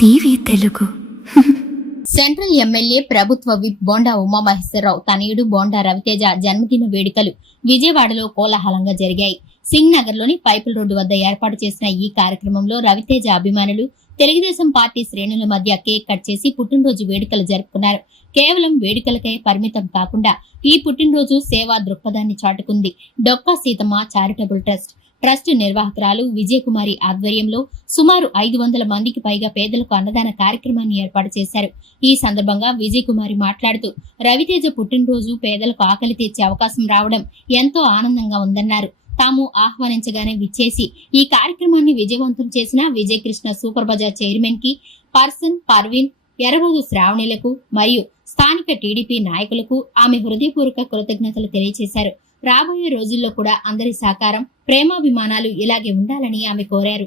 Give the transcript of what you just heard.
TV Telugu. Central MLA ప్రభుత్వ whip bonda Umamaheswararao తనయుడు బోండా రవితేజ జన్మదిన వేడుకలు విజయవాడలో కోలాహలంగా జరిగాయి. సింగ్ నగర్ లోని పైపుల్ రోడ్డు వద్ద ఏర్పాటు చేసిన ఈ కార్యక్రమంలో రవితేజ అభిమానులు, తెలుగుదేశం పార్టీ శ్రేణుల మధ్య కేక్ కట్ చేసి పుట్టినరోజు వేడుకలు జరుపుకున్నారు. కేవలం వేడుకలకై పరిమితం కాకుండా ఈ పుట్టినరోజు సేవా దృక్పథాన్ని చాటుకుంది. డొక్కా సీతమ్మ చారిటబుల్ ట్రస్ట్ నిర్వాహకురాలు విజయకుమారి ఆధ్వర్యంలో సుమారు 500 మందికి పైగా పేదలకు అన్నదాన కార్యక్రమాన్ని ఏర్పాటు చేశారు. ఈ సందర్భంగా విజయకుమారి మాట్లాడుతూ, రవితేజ పుట్టినరోజు పేదలకు ఆకలి తీర్చే అవకాశం రావడం ఎంతో ఆనందంగా ఉందన్నారు. తాము ఆహ్వానించగానే విచ్చేసి ఈ కార్యక్రమాన్ని విజయవంతం చేసిన విజయకృష్ణ సూపర్ బజార్ చైర్మన్ కి, పర్సన్ పర్వీన్, ఎర్రబోదు శ్రావణిలకు మరియు స్థానిక టీడీపీ నాయకులకు ఆమె హృదయపూర్వక కృతజ్ఞతలు తెలియజేశారు. రాబోయే రోజుల్లో కూడా అందరి సహకారం, ప్రేమాభిమానాలు ఇలాగే ఉండాలని ఆమె కోరారు.